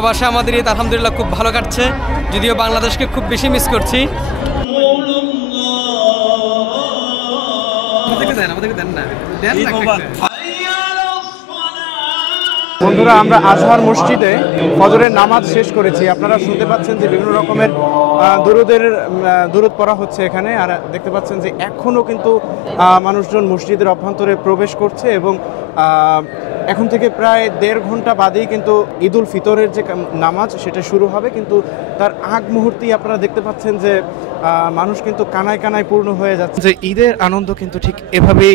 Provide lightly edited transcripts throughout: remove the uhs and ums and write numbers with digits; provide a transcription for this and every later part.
প্রবাসে আমাদের ঈদ আলহামদুলিল্লাহ খুব ভালো কাটছে, যদিও বাংলাদেশকে খুব বেশি মিস করছি। বন্ধুরা, আমরা আজহার মসজিদে ফজরের নামাজ শেষ করেছি। আপনারা শুনতে পাচ্ছেন যে বিভিন্ন রকমের দুরুদ পড়া হচ্ছে এখানে, আর দেখতে পাচ্ছেন যে এখনও কিন্তু মানুষজন মসজিদের অভ্যন্তরে প্রবেশ করছে এবং এখন থেকে প্রায় 1.5 ঘন্টা বাদেই কিন্তু ঈদুল ফিতরের যে নামাজ সেটা শুরু হবে, কিন্তু তার আগ মুহূর্তেই আপনারা দেখতে পাচ্ছেন যে মানুষ কিন্তু কানায় কানায় পূর্ণ হয়ে যাচ্ছে। যে ঈদের আনন্দ কিন্তু ঠিক এভাবেই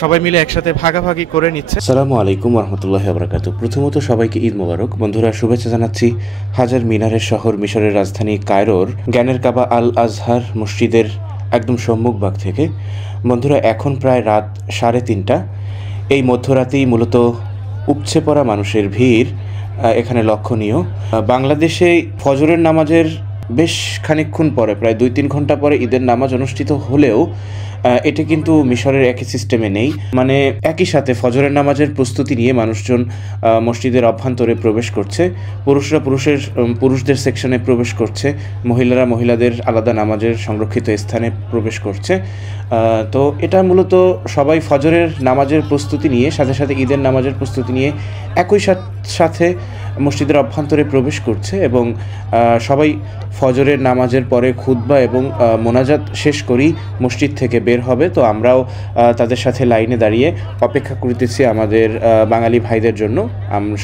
সবাই মিলে একসাথে ভাগাভাগি করে নিচ্ছে। আসসালামু আলাইকুম ওয়া বারাকাতুহু। প্রথমত সবাইকে ঈদ মোবারক। বন্ধুরা, শুভেচ্ছা জানাচ্ছি হাজার মিনারের শহর মিশরের রাজধানী কায়রোর জ্ঞানের কাবা আল আজহার মসজিদের একদম সম্মুখভাগ থেকে। বন্ধুরা, এখন প্রায় রাত 3:30। এই মধ্যরাতেই মূলত উপচে পড়া মানুষের ভিড় এখানে লক্ষণীয়। বাংলাদেশে ফজরের নামাজের বেশ খানিকক্ষণ পরে, প্রায় 2-3 ঘন্টা পরে ঈদের নামাজ অনুষ্ঠিত হলেও এটা কিন্তু মিশরের একই সিস্টেমে নেই। মানে একই সাথে ফজরের নামাজের প্রস্তুতি নিয়ে মানুষজন মসজিদের অভ্যন্তরে প্রবেশ করছে। পুরুষরা পুরুষদের সেকশনে প্রবেশ করছে, মহিলারা মহিলাদের আলাদা নামাজের সংরক্ষিত স্থানে প্রবেশ করছে। তো এটা মূলত সবাই ফজরের নামাজের প্রস্তুতি নিয়ে, সাথে সাথে ঈদের নামাজের প্রস্তুতি নিয়ে একই সাথে মসজিদের অভ্যন্তরে প্রবেশ করছে এবং সবাই ফজরের নামাজের পরে খুতবা এবং মোনাজাত শেষ করেই মসজিদ থেকে বের হবে। তো আমরাও তাদের সাথে লাইনে দাঁড়িয়ে অপেক্ষা করতেছি আমাদের বাঙালি ভাইদের জন্য।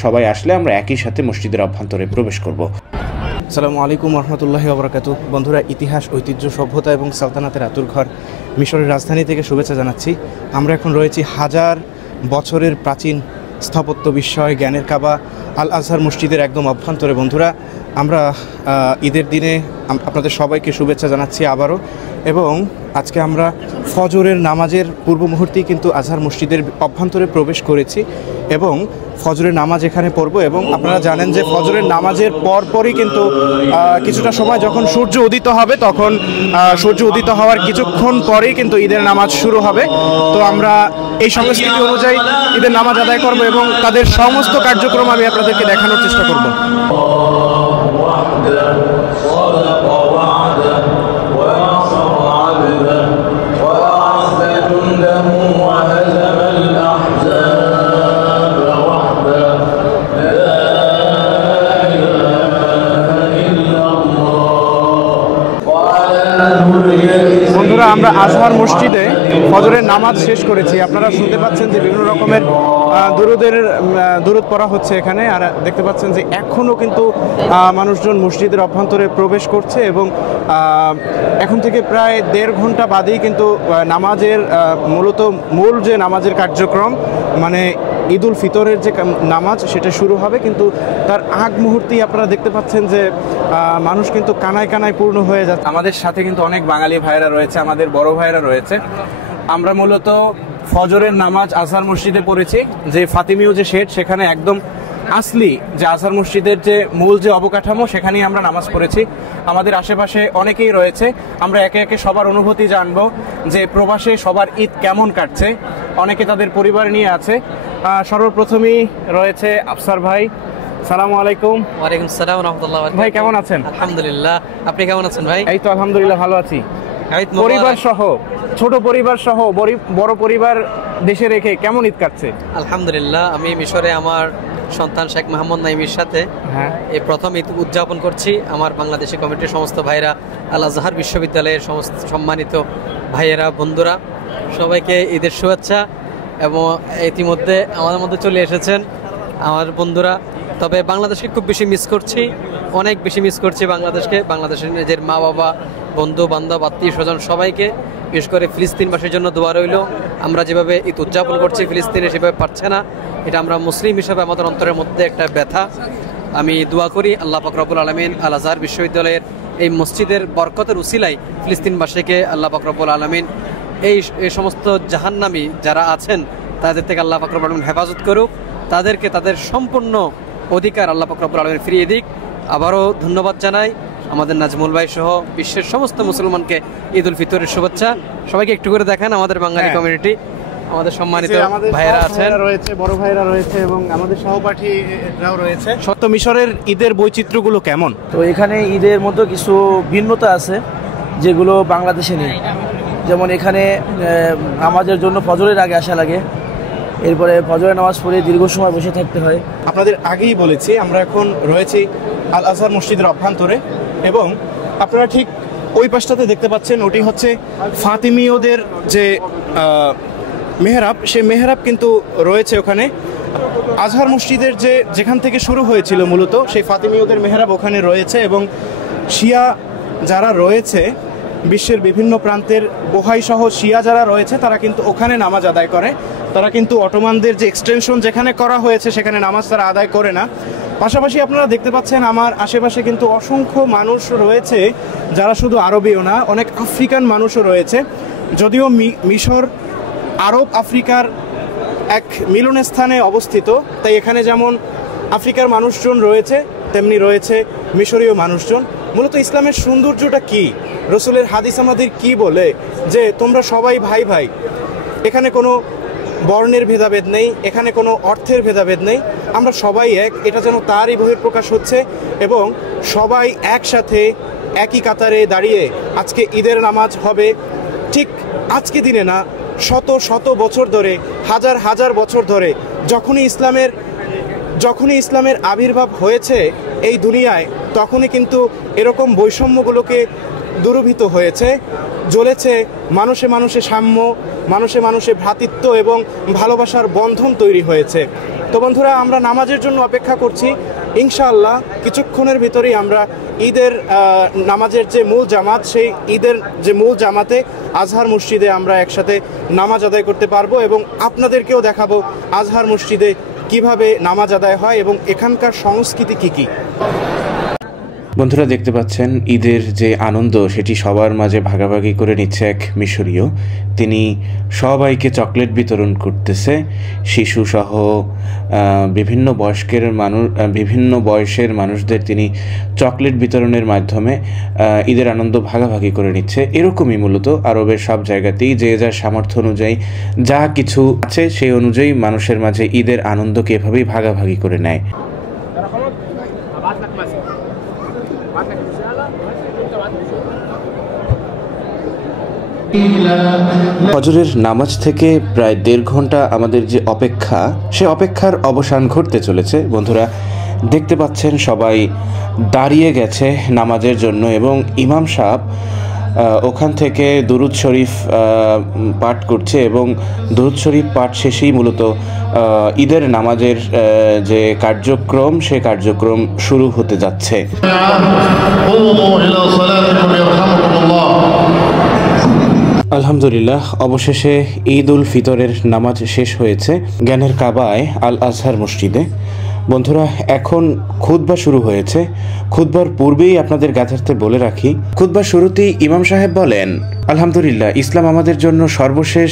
সবাই আসলে আমরা একই সাথে মসজিদের অভ্যন্তরে প্রবেশ করব। আসসালামু আলাইকুম রহমতুল্লাহি ওয়া বারাকাতুহু। বন্ধুরা, ইতিহাস, ঐতিহ্য, সভ্যতা এবং সালতানাতের আতুরঘর মিশরের রাজধানী থেকে শুভেচ্ছা জানাচ্ছি। আমরা এখন রয়েছি হাজার বছরের প্রাচীন স্থাপত্য বিস্ময় জ্ঞানের কাবা আল আজহার মসজিদের একদম অভ্যন্তরে। বন্ধুরা, আমরা ঈদের দিনে আপনাদের সবাইকে শুভেচ্ছা জানাচ্ছি আবারও, এবং আজকে আমরা ফজরের নামাজের পূর্ব মুহূর্তেই কিন্তু আজহার মসজিদের অভ্যন্তরে প্রবেশ করেছি এবং ফজরের নামাজ এখানে পড়ব। এবং আপনারা জানেন যে ফজরের নামাজের পরপরই কিন্তু কিছুটা সময় যখন সূর্য উদিত হবে, তখন সূর্য উদিত হওয়ার কিছুক্ষণ পরেই কিন্তু ঈদের নামাজ শুরু হবে। তো আমরা এই সংস্কৃতি অনুযায়ী ঈদের নামাজ আদায় করব এবং তাদের সমস্ত কার্যক্রম আমি আপনাদেরকে দেখানোর চেষ্টা করব। বন্ধুরা, আমরা আজহার মসজিদে ফজরের নামাজ শেষ করেছি। আপনারা শুনতে পাচ্ছেন যে বিভিন্ন রকমের দুরুদ পড়া হচ্ছে এখানে, আর দেখতে পাচ্ছেন যে এখনও কিন্তু মানুষজন মসজিদের অভ্যন্তরে প্রবেশ করছে এবং এখন থেকে প্রায় 1.5 ঘন্টা বাদেই কিন্তু নামাজের মূল যে নামাজের কার্যক্রম, মানে ঈদুল ফিতরের যে নামাজ সেটা শুরু হবে, কিন্তু তার আগ মুহূর্তেই আপনারা দেখতে পাচ্ছেন যে মানুষ কিন্তু কানায় কানায় পূর্ণ হয়ে যাচ্ছে। আমাদের সাথে কিন্তু অনেক বাঙালি ভাইরা রয়েছে, আমাদের বড় ভাইরা রয়েছে। আমরা মূলত ফজরের নামাজ আজহার মসজিদে পড়েছি, যে ফাতিমীয় যে শেড, সেখানে একদম আসলি যে আজহার মসজিদের যে মূল যে অবকাঠামো, সেখানেই আমরা নামাজ পড়েছি। আমাদের আশেপাশে অনেকেই রয়েছে, আমরা একে একে সবার অনুভূতি জানবো যে প্রবাসে সবার ঈদ কেমন কাটছে। অনেকে তাদের পরিবার নিয়ে আছে। সর্বপ্রথমেই রয়েছে আফসার ভাই। সালামু আলাইকুম। ওয়ালাইকুম সালাম ওয়া রাহমাতুল্লাহি ওয়া বারাকাতুহু। ভাই কেমন আছেন? আলহামদুলিল্লাহ, আপনি কেমন আছেন ভাই? এই তো আলহামদুলিল্লাহ ভালো আছি। পরিবার সহ, ছোট পরিবার সহ বড় পরিবার দেশে রেখে কেমন ঈদ কাটছে? আলহামদুলিল্লাহ, আমি মিশরে আমার সন্তান শেখ মোহাম্মদ নাইমির সাথে এই প্রথম ঈদ উদযাপন করছি। আমার বাংলাদেশি কমিটির সমস্ত ভাইরা, আল আজহার বিশ্ববিদ্যালয়ের সমস্ত সম্মানিত ভাইয়েরা, বন্ধুরা, সবাইকে ঈদের শুভেচ্ছা। এবং ইতিমধ্যে আমাদের মধ্যে চলে এসেছেন আমার বন্ধুরা। তবে বাংলাদেশকে খুব বেশি মিস করছি, অনেক বেশি মিস করছি বাংলাদেশকে। বাংলাদেশের নিজের মা বাবা, বন্ধু বান্ধব, আত্মীয় স্বজন সবাইকে, বিশেষ করে ফিলিস্তিনবাসীর জন্য দোয়া রইল। আমরা যেভাবে ঈদ উদযাপন করছি, ফিলিস্তিনে সেভাবে পারছে না। এটা আমরা মুসলিম হিসাবে আমাদের অন্তরের মধ্যে একটা ব্যথা। আমি দোয়া করি আল্লাহ পাক রব্বুল আলামিন আল আজহার বিশ্ববিদ্যালয়ের এই মসজিদের বরকতের উসিলায় ফিলিস্তিনবাসীকে আল্লাহ পাক রব্বুল আলামিন এই সমস্ত জাহান্নামী যারা আছেন তাদের থেকে আল্লাহ পাক রব্বুল আলামিন হেফাজত করুক, তাদেরকে তাদের সম্পূর্ণ অধিকার আল্লাহ পাক রব্বুল আলামিন ফিরিয়ে দিক। আবারও ধন্যবাদ জানাই আমাদের নাজমুল ভাই সহ বিশ্বের সমস্ত মুসলমানকে ঈদ উল ফিতরের শুভেচ্ছা। সবাইকে একটু করে দেখেন আমাদের বাঙালি কমিউনিটি। আমাদের সম্মানিত ভাইয়েরা আছেন, রয়েছে, বড় ভাইয়েরা রয়েছে এবং আমাদের সহপাঠীরাও রয়েছে। সত্য মিশরের ঈদের বৈচিত্র্যগুলো কেমন? তো এখানে ঈদের মধ্যে কিছু ভিন্নতা আছে যেগুলো বাংলাদেশে নেই। যেমন এখানে নামাজের জন্য ফজরের আগে আসা লাগে, এরপরে ফজরের নামাজ পড়ে দীর্ঘ সময় বসে থাকতে হয়। আপনাদের আগেই বলেছি আমরা এখন রয়েছি আল আজহার মসজিদের অভ্যন্তরে এবং আপনারা ঠিক ওই পাশটাতে দেখতে পাচ্ছেন ওটি হচ্ছে ফাতিমীয়দের যে মেহরাব, সেই মেহরাব কিন্তু রয়েছে ওখানে। আজহার মসজিদের যেখান থেকে শুরু হয়েছিল মূলত সেই ফাতিমীয়দের মেহরাব ওখানে রয়েছে এবং শিয়া যারা রয়েছে বিশ্বের বিভিন্ন প্রান্তের বোহাই সহ শিয়া যারা রয়েছে তারা কিন্তু ওখানে নামাজ আদায় করে। তারা কিন্তু অটোমানদের যে এক্সটেনশন যেখানে করা হয়েছে সেখানে নামাজ তারা আদায় করে না। পাশাপাশি আপনারা দেখতে পাচ্ছেন আমার আশেপাশে কিন্তু অসংখ্য মানুষ রয়েছে যারা শুধু আরবীয় না, অনেক আফ্রিকান মানুষও রয়েছে। যদিও মিশর আরব আফ্রিকার এক মিলনস্থানে অবস্থিত, তাই এখানে যেমন আফ্রিকার মানুষজন রয়েছে তেমনি রয়েছে মিশরীয় মানুষজন। মূলত ইসলামের সৌন্দর্যটা কি, রসুলের হাদিস আমাদের কি বলে যে তোমরা সবাই ভাই ভাই, এখানে কোনো বর্ণের ভেদাভেদ নেই, এখানে কোনো অর্থের ভেদাভেদ নেই, আমরা সবাই এক, এটা যেন তারই বহিঃপ্রকাশ হচ্ছে। এবং সবাই একসাথে একই কাতারে দাঁড়িয়ে আজকে ঈদের নামাজ হবে। ঠিক আজকে দিনে না, শত শত বছর ধরে, হাজার হাজার বছর ধরে যখনই ইসলামের আবির্ভাব হয়েছে এই দুনিয়ায়, তখনই কিন্তু এরকম বৈষম্যগুলোকে দূরীভূত হয়েছে, জ্বলেছে মানুষে মানুষে সাম্য, মানুষে মানুষে ভ্রাতৃত্ব এবং ভালোবাসার বন্ধন তৈরি হয়েছে। তো বন্ধুরা, আমরা নামাজের জন্য অপেক্ষা করছি। ইনশাআল্লাহ কিছুক্ষণের ভিতরেই আমরা ঈদের নামাজের যে মূল জামাত, সেই ঈদের যে মূল জামাতে আজহার মসজিদে আমরা একসাথে নামাজ আদায় করতে পারবো এবং আপনাদেরকেও দেখাবো আজহার মসজিদে কিভাবে নামাজ আদায় হয় এবং এখানকার সংস্কৃতি কি কি। বন্ধুরা দেখতে পাচ্ছেন ঈদের যে আনন্দ সেটি সবার মাঝে ভাগাভাগি করে নিচ্ছে এক মিশরীয়। তিনি সবাইকে চকলেট বিতরণ করতেছে, শিশুসহ বিভিন্ন বয়সের মানুষদের তিনি চকলেট বিতরণের মাধ্যমে ঈদের আনন্দ ভাগাভাগি করে নিচ্ছে। এরকমই মূলত আরবের সব জায়গাতেই যে যার সামর্থ্য অনুযায়ী যা কিছু আছে সেই অনুযায়ী মানুষের মাঝে ঈদের আনন্দকে এভাবেই ভাগাভাগি করে নেয়। ফজরের নামাজ থেকে প্রায় 1.5 ঘন্টা আমাদের যে অপেক্ষা, সে অপেক্ষার অবসান ঘটতে চলেছে। বন্ধুরা দেখতে পাচ্ছেন সবাই দাঁড়িয়ে গেছে নামাজের জন্য এবং ইমাম সাহেব ওখান থেকে দুরুদ শরীফ পাঠ করছে এবং দুরুদ শরীফ পাঠ শেষেই মূলত ঈদের নামাজের যে কার্যক্রম সে কার্যক্রম শুরু হতে যাচ্ছে। আলহামদুলিল্লাহ, অবশেষে ঈদ উল ফিতরের নামাজ শেষ হয়েছে জ্ঞানের কাবায় আল আজহার মসজিদে। বন্ধুরা এখন খুতবা শুরু হয়েছে। খুতবার পূর্বেই আপনাদের জ্ঞাতার্থে বলে রাখি, খুতবার শুরুতেই ইমাম সাহেব বলেন, আলহামদুলিল্লাহ, ইসলাম আমাদের জন্য সর্বশেষ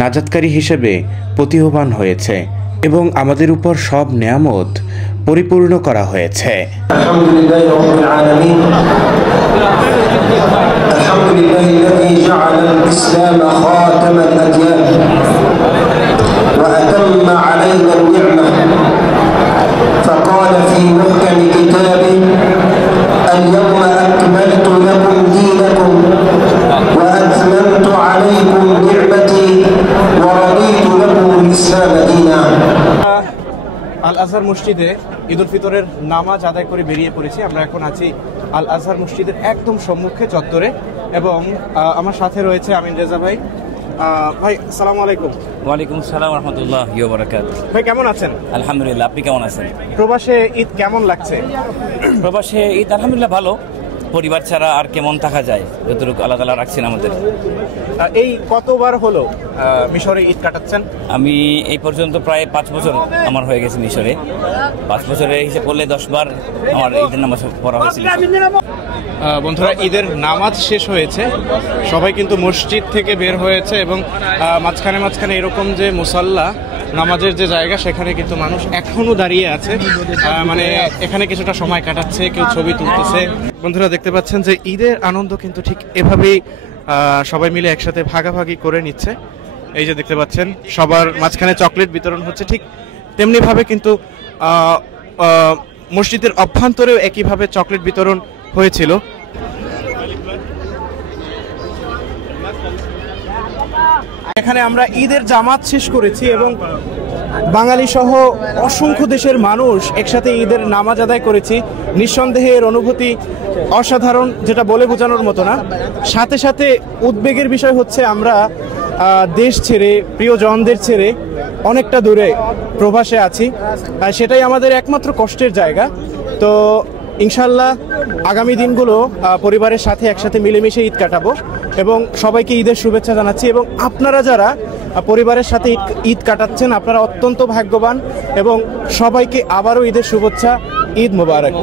নাজাতকারী হিসেবে প্রতীয়মান হয়েছে এবং আমাদের উপর সব নেয়ামত পরিপূর্ণ করা হয়েছে। فقال في محكم كتابه اليوم أكملت لكم دينكم وأتممت عليكم نعمتي ورضيت لكم الإسلام دينا। আল আজহার মসজিদে ঈদ উল ফিতরের নামাজ আদায় করে বেরিয়ে পড়েছি। আমরা এখন আছি আল আজহার মসজিদের একদম সম্মুখে চত্বরে এবং আমার সাথে রয়েছে আমিন রেজা ভাই। ভাই আসসালামু আলাইকুম। ওয়ালাইকুম আসসালাম ওয়া রাহমাতুল্লাহি ওয়া বারাকাতুহু। ভাই কেমন আছেন? আলহামদুলিল্লাহ, আপনি কেমন আছেন? প্রবাসে ঈদ কেমন লাগছে? প্রবাসে ঈদ আলহামদুলিল্লাহ ভালো, পরিবার ছাড়া আর কেমন থাকা যায়, যতটুকু আল্লাহ তাআলা রাখছেন আমাদের। এই কতবার হলো মিশরে ঈদ কাটাচ্ছেন? আমি এই পর্যন্ত প্রায় 5 বছর আমার হয়ে গেছে মিশরে। 5 বছরের হিসেব করলে 10 বার আমার ঈদের নামাজ পড়া হয়েছিল। বন্ধুরা ঈদের নামাজ শেষ হয়েছে, সবাই কিন্তু মসজিদ থেকে বের হয়েছে এবং মাঝখানে এরকম যে মুসাল্লা নামাজের যে জায়গা সেখানে কিন্তু মানুষ এখনো দাঁড়িয়ে আছে, মানে এখানে কিছুটা সময় কাটাচ্ছে, কেউ ছবি তুলতেছে। বন্ধুরা দেখতে পাচ্ছেন যে ঈদের আনন্দ কিন্তু ঠিক এভাবেই সবাই মিলে একসাথে ভাগাভাগি করে নিচ্ছে এই যে দেখতে পাচ্ছেন সবার মাঝখানে চকলেট বিতরণ হচ্ছে, ঠিক তেমনিভাবে কিন্তু মসজিদের অভ্যন্তরেও একইভাবে চকলেট বিতরণ হয়েছিল। এখানে আমরা ঈদের জামাত শেষ করেছি এবং বাঙালি সহ অসংখ্য দেশের মানুষ একসাথে ঈদের নামাজ আদায় করেছি। নিঃসন্দেহে এর অনুভূতি অসাধারণ, যেটা বলে বোঝানোর মতো না। সাথে সাথে উদ্বেগের বিষয় হচ্ছে আমরা দেশ ছেড়ে, প্রিয়জনদের ছেড়ে অনেকটা দূরে প্রবাসে আছি, সেটাই আমাদের একমাত্র কষ্টের জায়গা। তো ইনশাল্লাহ আগামী দিনগুলো পরিবারের সাথে একসাথে মিলেমিশে ঈদ কাটাবো এবং সবাইকে ঈদের শুভেচ্ছা জানাচ্ছি। এবং আপনারা যারা পরিবারের সাথে ঈদ কাটাচ্ছেন আপনারা অত্যন্ত ভাগ্যবান এবং সবাইকে আবারও ঈদের শুভেচ্ছা। ঈদ মোবারক।